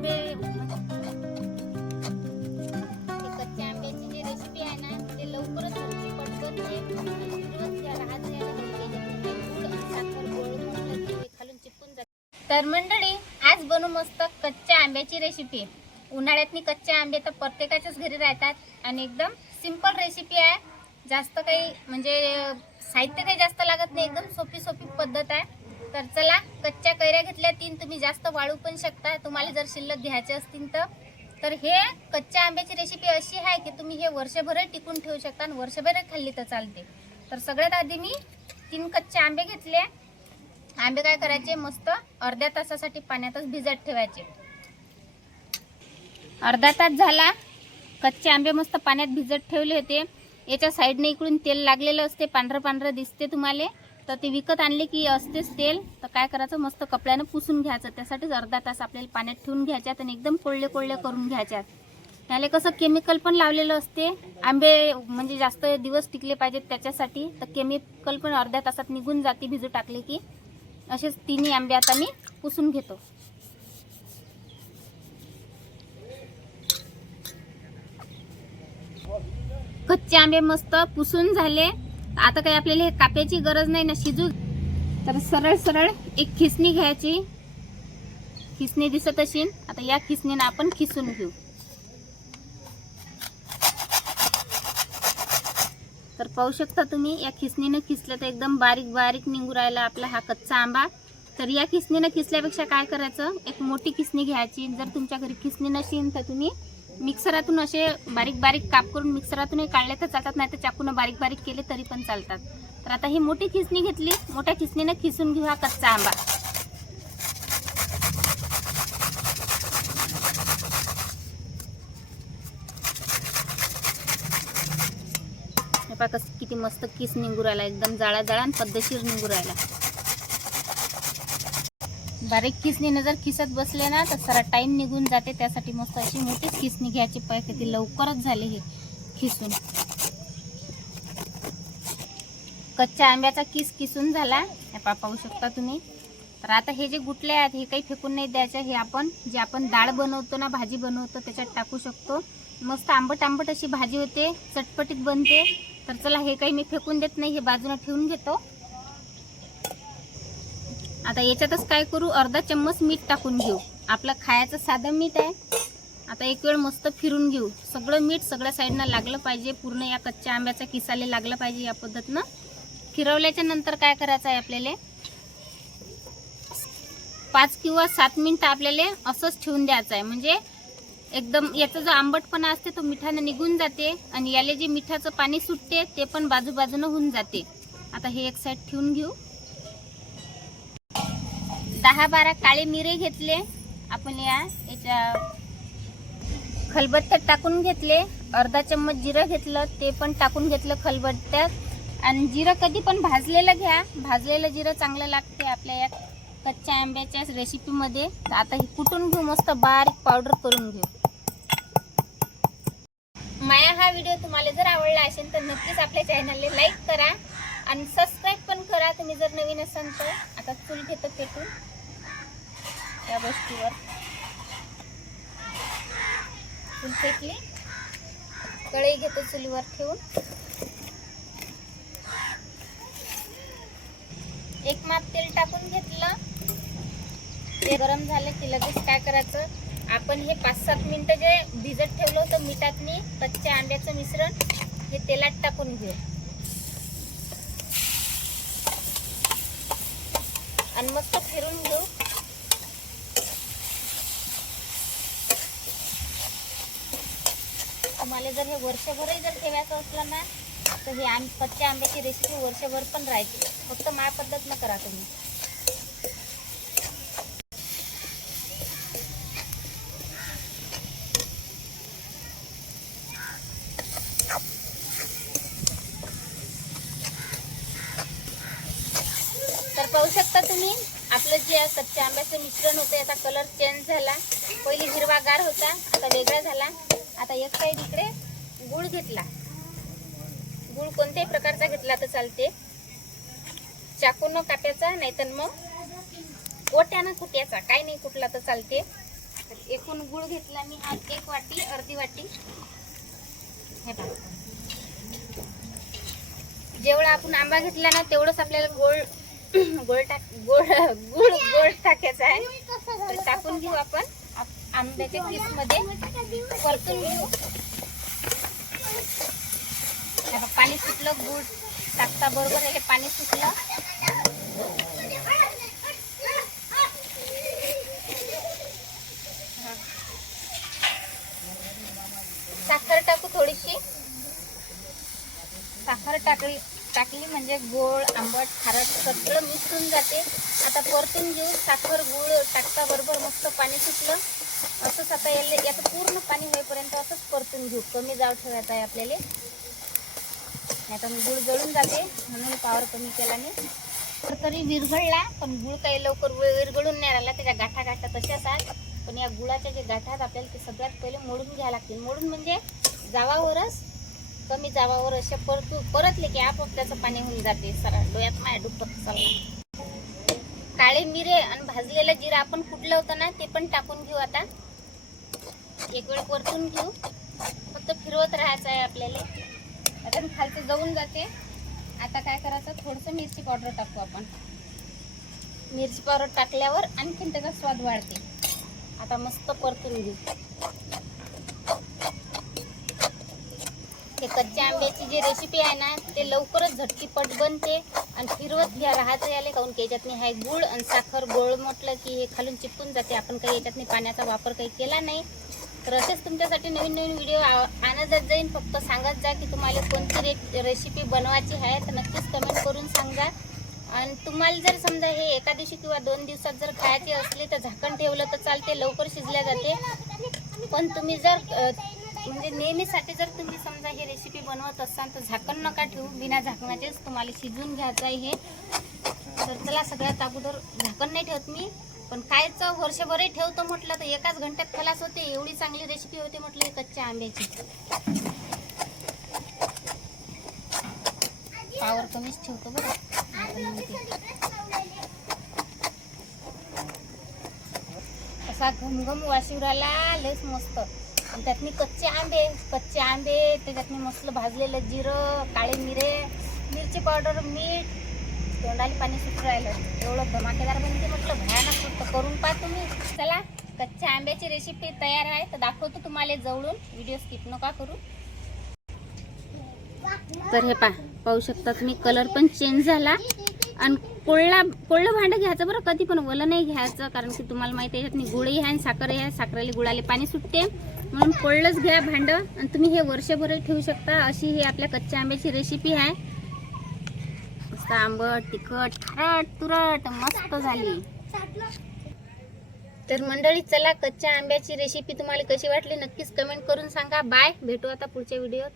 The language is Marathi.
आंबे कच्च्या आंब्याची जी रेसिपी आहे ना ते लवकरच होते, पटकन खालून चिपकून जाते. तर मंडळी, आज बनवू मस्त कच्च्या आंब्याची रेसिपी. उन्हाळ्यातनी कच्चे आंबे तर प्रत्येकाच्याच घरी राहतात आणि एकदम सिंपल रेसिपी आहे. जास्त काही म्हणजे साहित्य काही जास्त लागत नाही, एकदम सोपी पद्धत आहे. तर चला, कच्च्या कैऱ्या घेतल्या 3, तुम्ही जास्त वाळू पण शकता तुम्हाला जर शिल्लक घ्यायचे असतील तर हे कच्च्या आंब्याची रेसिपी अशी आहे की तुम्ही हे वर्षभर टिकून ठेवू शकता आणि वर्षभर खाल्ली तर चालते. तर सगळ्यात आधी मी 3 कच्चे आंबे घेतले. आंबे काय करायचे, मस्त अर्ध्या तासासाठी पाण्यातच भिजत ठेवायचे. अर्धा तास झाला, कच्चे आंबे मस्त पाण्यात भिजत ठेवले होते. याच्या साईडने इकडून तेल लागलेलं असते, पांढरं दिसते तुम्हाला. तर ते विकत आणले की असतेच तेल. तर काय करायचं, मस्त कपड्यानं पुसून घ्यायचं. त्यासाठीच अर्धा तास आपल्याला पाण्यात ठेवून घ्यायच्यात आणि एकदम कोरडे करून घ्यायच्यात. त्याला कसं केमिकल पण लावलेलं असते. आंबे म्हणजे जास्त दिवस टिकले पाहिजेत त्याच्यासाठी. तर केमिकल पण अर्ध्या तासात निघून जाते भिजू टाकले की. असेच 3 आंबे आता मी पुसून घेतो. कच्चे आंबे मस्त पुसून झाले. आता काही आपल्याला हे काप्याची गरज नाही ना शिजू. तर सरळ एक खिसणी घ्यायची. खिसणी दिसत असेल, आता या खिसणीने आपण खिसून घेऊ. तर पाहू शकता तुम्ही, या खिसणीने खिसलं तर एकदम बारीक निघू राहिला आपला हा कच्चा आंबा. तर या खिसणीने खिसल्यापेक्षा काय करायचं, एक मोठी खिसणी घ्यायची. जर तुमच्या घरी खिसणी नसेल तर तुम्ही मिक्सरातून असे बारीक काप करून मिक्सरातूनही काढले तर चालतात, नाही तर चाकून बारीक केले तरी पण चालतात. तर आता ही मोठी खिसणी घेतली, मोठ्या खिसणीने खिसून घेऊ हा कच्चा आंबा. हे पहा कसं किती मस्त किस निघू राहिला, एकदम जाळा आणि पद्धतशीर निघू राहिला. बारीक खिसणीने जर खिसत बसले ना तर सारा टाइम निघून जाते. त्यासाठी मस्त अशी मोठी खिसणी घ्यायची. पाहिजे किती लवकरच झाले हे खिसून. कच्च्या आंब्याचा किसून झाला, हे पाहू शकता तुम्ही. तर आता हे जे गुटले आहेत हे काही फेकून नाही द्यायचे. हे आपण जे आपण डाळ बनवतो ना, भाजी बनवतो त्याच्यात टाकू शकतो. मस्त आंबट अशी भाजी होते, चटपटीत बनते. तर चला, हे काही मी फेकून देत नाही, हे बाजूला ठेवून घेतो. आता याच्यातच काय करू, अर्धा चम्मच मीठ टाकून घेऊ. आपलं खायचं साधं मीठ आहे. आता एक वेळ मस्त फिरून घेऊ. सगळं मीठ सगळ्या साईडनं लागलं पाहिजे, पूर्ण या कच्च्या आंब्याच्या किसाला लागलं पाहिजे. या पद्धतीनं फिरवल्याच्या नंतर काय करायचं आहे, आपल्याला 5 किंवा 7 मिनिटं आपल्याला असंच ठेवून द्यायचं आहे. म्हणजे एकदम याचा जो आंबटपणा असते तो मिठानं निघून जाते आणि याला जे मिठाचं पाणी सुटते ते पण बाजूनं होऊन जाते. आता हे एक साईड ठेवून घेऊ. 10-12 काळे मिरे घेतले आपण, याच्या खलबत्त्यात टाकून घेतले. अर्धा चम्मच जिरं घेतलं, ते पण टाकून घेतलं खलबत्त्यात. आणि जिरं कधी पण भाजलेलं घ्या, भाजलेलं जिरं चांगलं लागते आपल्या या कच्च्या आंब्याच्या रेसिपीमध्ये. आता हे कुटून घेऊ, मस्त बारीक पावडर करून घेऊ. माया हा व्हिडिओ तुम्हाला जर आवडला असेल तर नक्कीच आपल्या चॅनलला लाईक करा आणि सबस्क्राईब पण करा तुम्ही जर नवीन असाल तर. आता चूल घेतो पेटून या गोष्टीवर. चूल पेटली, कढई घेतो चुलीवर ठेवून. एक माप तेल टाकून घेतलं. ते गरम झालं की लगेच काय करायचं, आपण हे 5-7 मिनिटं जे भिजत ठेवलं होतं मिठातनी कच्च्या आंब्याचं मिश्रण, हे तेलात टाकून घेऊ आणि मस्त फिरून घेऊ. तुम्हाला जर हे वर्षभरही जर ठेवायचं असलं ना तर हे कच्च्या आंब्याची रेसिपी वर्षभर पण राहते. फक्त माझ्या पद्धत न करा तुम्ही. तर पाहू शकता तुम्ही, आपलं जे कच्च्या आंब्याचं मिश्रण होतं याचा कलर चेंज झाला. पहिली हिरवागार होता, आता वेगळा झाला. आता एक साईड इकडे गूळ घेतला. गूळ कोणत्याही प्रकारचा घेतला तर चालते. चाकून काप्याचा, नाहीतर मग ओट्यानं कुट्याचा, काही नाही कुठला तर चालते. तर एकूण गुळ घेतला मी हा 1 वाटी, अर्धी वाटी. हे पहा, जेवढा आपण आंबा घेतला ना तेवढंच आपल्याला गोळ टाकायचा आहे. तर टाकून घेऊ आपण आंब्याच्या किस मध्ये, परतून घेऊ. पाणी सुटलं, गुळ टाकता बरोबर हे पाणी सुटलं. साखर टाकू थोडीशी. साखर टाकली म्हणजे गोड, आंबट, खारट सगळं मिसळून जाते. आता परतून घेऊ. साखर गुळ टाकता बरोबर मस्त पाणी सुटलं. असंच आता याचं पूर्ण पाणी होईपर्यंत असंच परतून घेऊ. कमी जाळ ठेवायचा आहे आपल्याला. आता गुळ जळून जाते म्हणून पावर कमी केला मी. तर तरी विरघळला, पण गुळ काही लवकर विरघळून नाही राहिला. त्याच्या गाठा तशाच आहेत. पण या गुळाच्या जे गाठा आहेत आपल्याला ते सगळ्यात पहिले मोडून घ्यायला लागतील. मोडून म्हणजे जावावरच, कमी जावावर असे परतले की आपोआप त्याचं पाणी होऊन जाते. सरा डोळ्यात माया डुबत चालला. काळे मिरे आणि भाजलेलं जिरं आपण कुटलं होतं ना ते पण टाकून घेऊ. आता एक वेळ परतून घेऊ. फक्त फिरवत राहायचं आहे आपल्याला. आता खालचं जळून जाते. आता काय करायचं, थोडंसं मिरची पावडर टाकू आपण. मिरची पावडर टाकल्यावर आणखीन त्याचा स्वाद वाढते. आता मस्त परतून घेऊ. हे कच्च्या आंब्याची जी रेसिपी आहे ना ते लवकरच झटकीपट बनते. आणि फिरवत घ्या राहायचं याले, काहून की याच्यातनी आहे गुळ आणि साखर. गोळ म्हटलं की हे खालून चिपकून जाते. आपण काही याच्यातनी पाण्याचा वापर काही केला नाही. तर असेच तुमच्यासाठी नवीन व्हिडिओ आणत जाईन. फक्त सांगत जा की तुम्हाला कोणती रेसिपी बनवायची आहे, तर नक्कीच कमेंट करून सांगा. आणि तुम्हाला जर समजा हे एका दिवशी किंवा 2 दिवसात जर खायचे असले तर झाकण ठेवलं तर चालते, लवकर शिजल्या जाते. पण तुम्ही जर म्हणजे नेहमीसाठी जर तुम्ही समजा ही रेसिपी बनवत असाल तर झाकण नका ठेवू. बिना झाकणाचेच तुम्हाला शिजवून घ्यायचं आहे हे. तर चला, सगळ्यात अगोदर झाकण नाही ठेवत मी. पण कायचं वर्षभरही ठेवतो म्हटलं तर एकाच घंट्यात खलास होते. एवढी चांगली रेसिपी होते म्हटलं ही कच्च्या आंब्याची. पावर कमीच ठेवतो बरं. असा घमघम वाशिवराला लयच मस्त. आणि त्यातनी कच्चे आंबे त्याच्यातनी मस्त भाजलेलं जिरं, काळे मिरे, मिरची पावडर, मीठ. तोंडाला पाणी सुटून राहिलं. एवढं धमाकेदार बनते म्हटलं, भयानक मस्त. करून पहा तुम्ही. चला, कच्च्या आंब्याची रेसिपी तयार आहे. तर दाखवतो तुम्हाला जवळून. व्हिडिओ स्किप नका करू. तर हे पाहू शकता तुम्ही, कलर पण चेंज झाला. आणि कोळलं भांडं घ्यायचं बरं, कधी पण ओलं नाही घ्यायचं. कारण की तुम्हाला माहिती आहे याच्यात गुळही आहे आणि साखरही आहे. साखरेला गुळाला पाणी सुटते म्हणून कोळलंच घ्या भांडं. आणि तुम्ही हे वर्षभरही ठेवू शकता. अशी ही आपल्या कच्च्या आंब्याची रेसिपी आहे. मस्त आंबट, तिखट, खारट, तुरट मस्त झाली. तर मंडळी, चला, कच्च्या आंब्याची रेसिपी तुम्हाला कशी वाटली नक्कीच कमेंट करून सांगा. बाय. भेटू आता पुढच्या व्हिडिओत.